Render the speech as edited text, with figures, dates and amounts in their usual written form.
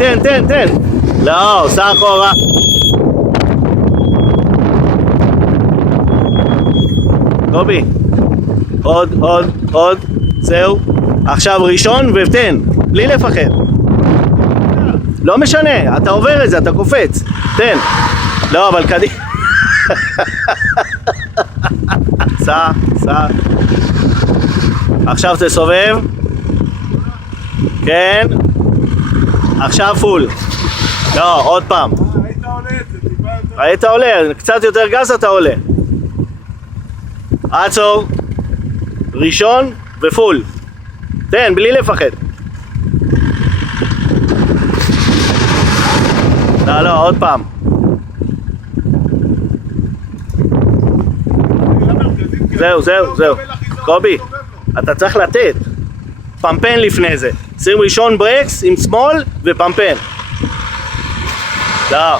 תן. לא, סע אחורה. קובי. עוד. זהו. עכשיו ראשון ותן. בלי לפחד. לא משנה, אתה עובר את זה, אתה קופץ. תן. לא, אבל קדימה. סע. עכשיו תסובב. כן. עכשיו פול. לא, עוד פעם. היית עולה את זה, טיפה יותר. היית עולה, קצת יותר גז אתה עולה. עצור. ראשון ופול. תן, בלי לפחד. לא, עוד פעם. זהו. קובי, אתה צריך לתת. פמפן לפני זה. שים ראשון ברקס עם שמאל ופמפן. לא.